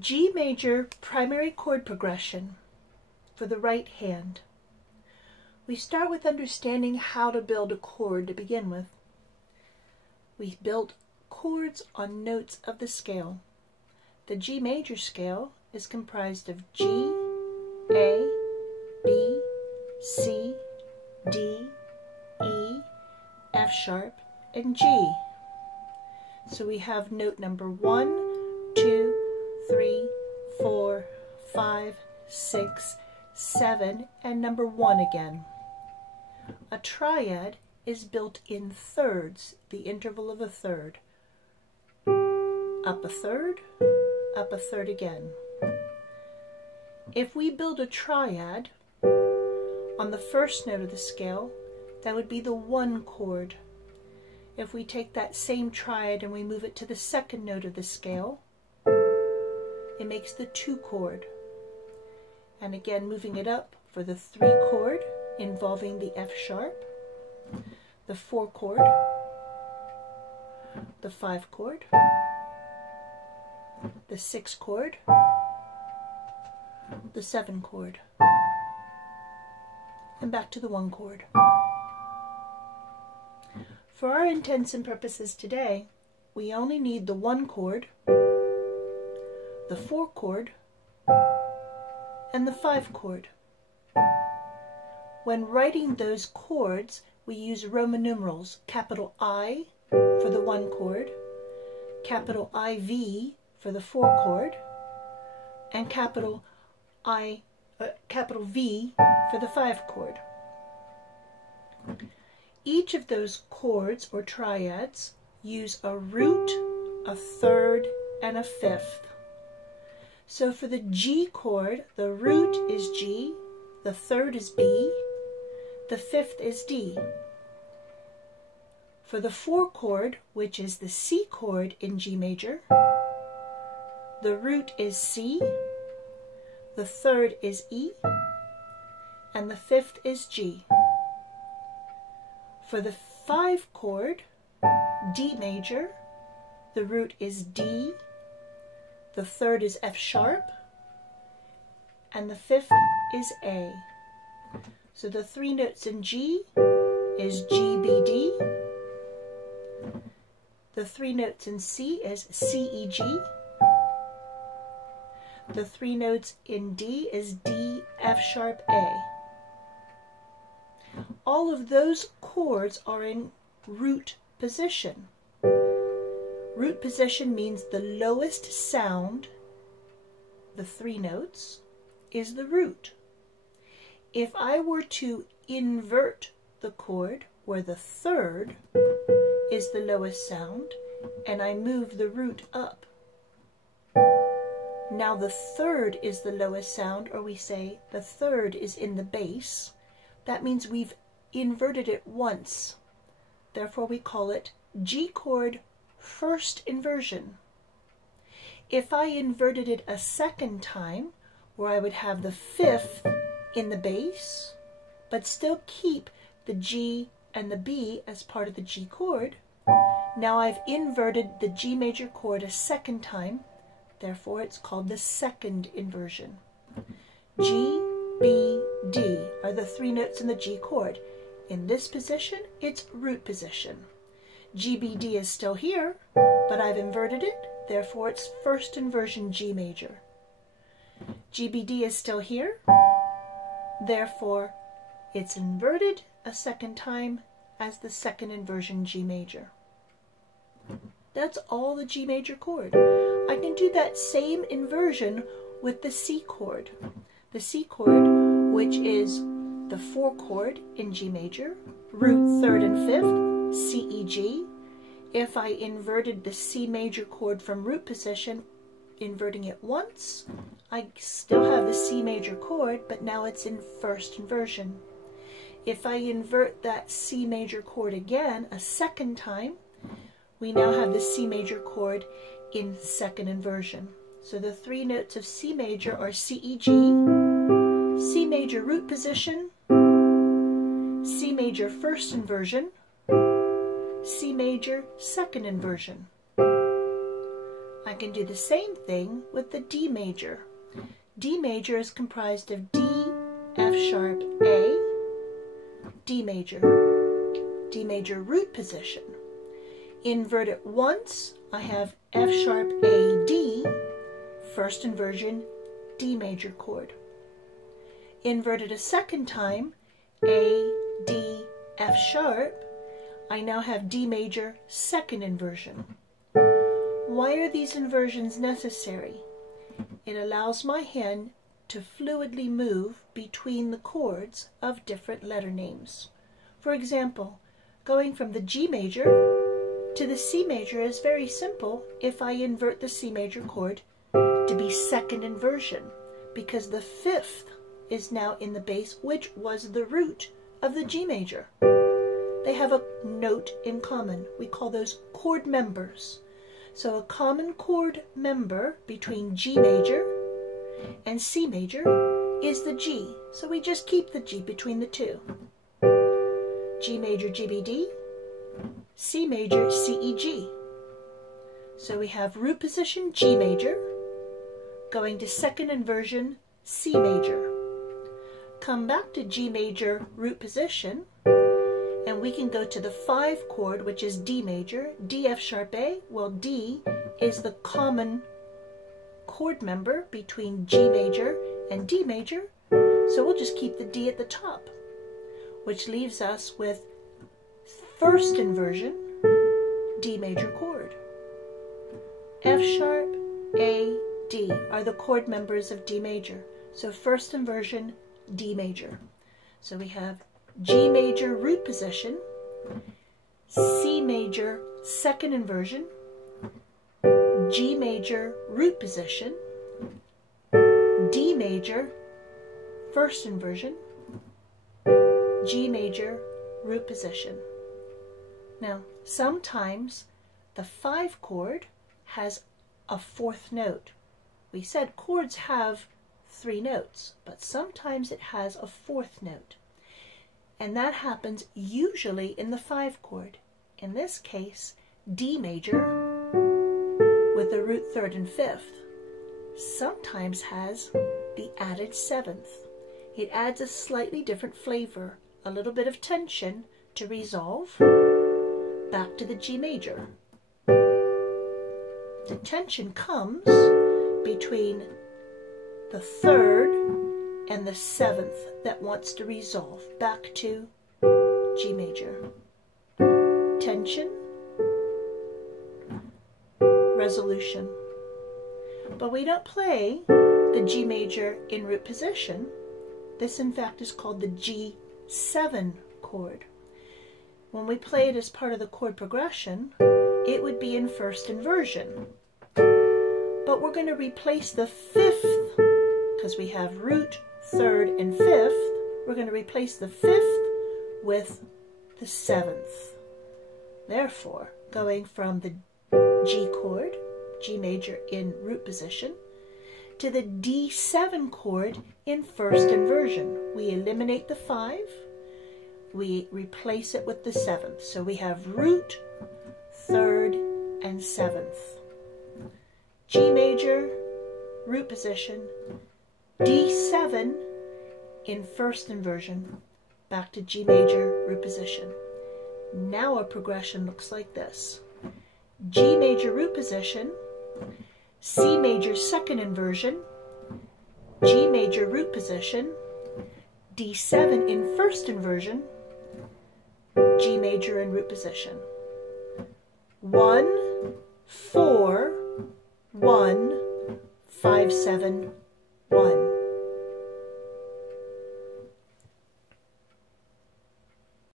G major primary chord progression for the right hand. We start with understanding how to build a chord to begin with. We build chords on notes of the scale. The G major scale is comprised of G, A, B, C, D, E, F sharp, and G. So we have note number 1, 2, 3, 4, 5, 6, 7, and number 1 again. A triad is built in thirds, the interval of a third. Up a third, up a third again. If we build a triad on the first note of the scale, that would be the 1 chord. If we take that same triad and we move it to the second note of the scale, it makes the 2 chord. And again, moving it up for the 3 chord involving the F sharp, the 4 chord, the 5 chord, the 6 chord, the 7 chord, and back to the 1 chord. For our intents and purposes today, we only need the 1 chord, the 4 chord, and the 5 chord. When writing those chords, we use Roman numerals, capital I for the 1 chord, capital IV for the 4 chord, and capital V for the 5 chord. Each of those chords or triads use a root, a third, and a fifth. So for the G chord, the root is G, the third is B, the fifth is D. For the 4 chord, which is the C chord in G major, the root is C, the third is E, and the fifth is G. For the 5 chord, D major, the root is D, the third is F sharp, and the fifth is A. So the 3 notes in G is G, B, D. The 3 notes in C is C, E, G. The 3 notes in D is D, F sharp, A. All of those chords are in root position. Root position means the lowest sound, the 3 notes, is the root. If I were to invert the chord where the third is the lowest sound and I move the root up, now the third is the lowest sound, or we say the third is in the bass. That means we've inverted it once. Therefore we call it G chord first inversion. If I inverted it a second time, where I would have the 5th in the bass, but still keep the G and the B as part of the G chord, now I've inverted the G major chord a second time, therefore it's called the second inversion. G, B, D are the 3 notes in the G chord. In this position, it's root position. G, B, D is still here, but I've inverted it, therefore it's first inversion G major. G, B, D is still here, therefore it's inverted a second time as the second inversion G major. That's all the G major chord. I can do that same inversion with the C chord. The C chord, which is the 4 chord in G major, root, third, and fifth, C, E, G. If I inverted the C major chord from root position, inverting it once, I still have the C major chord, but now it's in first inversion. If I invert that C major chord again a second time, we now have the C major chord in second inversion. So the 3 notes of C major are C, E, G, C major root position, C major first inversion, C major second inversion. I can do the same thing with the D major. D major is comprised of D, F sharp, A, D major root position. Invert it once, I have F sharp, A, D, first inversion, D major chord. Invert it a second time, A, D, F sharp, I now have D major, second inversion. Why are these inversions necessary? It allows my hand to fluidly move between the chords of different letter names. For example, going from the G major to the C major is very simple if I invert the C major chord to be second inversion, because the fifth is now in the bass, which was the root of the G major. They have a note in common. We call those chord members. So a common chord member between G major and C major is the G. So we just keep the G between the two. G major, GBD, C major, CEG. So we have root position G major, going to second inversion C major. Come back to G major root position, and we can go to the 5 chord, which is D major, D, F sharp, A. Well, D is the common chord member between G major and D major, so we'll just keep the D at the top, which leaves us with first inversion, D major chord. F sharp, A, D are the chord members of D major. So first inversion, D major. So we have G major root position, C major second inversion, G major root position, D major first inversion, G major root position. Now, sometimes the 5 chord has a 4th note. We said chords have 3 notes, but sometimes it has a 4th note. And that happens usually in the 5 chord. In this case, D major with the root 3rd and 5th sometimes has the added 7th. It adds a slightly different flavor, a little bit of tension to resolve back to the G major. The tension comes between the 3rd and the 7th that wants to resolve back to G major. Tension, resolution. But we don't play the G major in root position. This in fact is called the G7 chord. When we play it as part of the chord progression, it would be in first inversion. But we're going to replace the 5th, because we have root, 3rd, and 5th. We're going to replace the 5th with the 7th. Therefore, going from the G chord, G major in root position, to the D7 chord in first inversion. We eliminate the 5, we replace it with the 7th. So we have root, 3rd, and 7th. G major, root position, D7 in first inversion, back to G major, root position. Now our progression looks like this. G major root position, C major second inversion, G major root position, D7 in first inversion, G major in root position. 1, 4, 1, 5, 7, 1.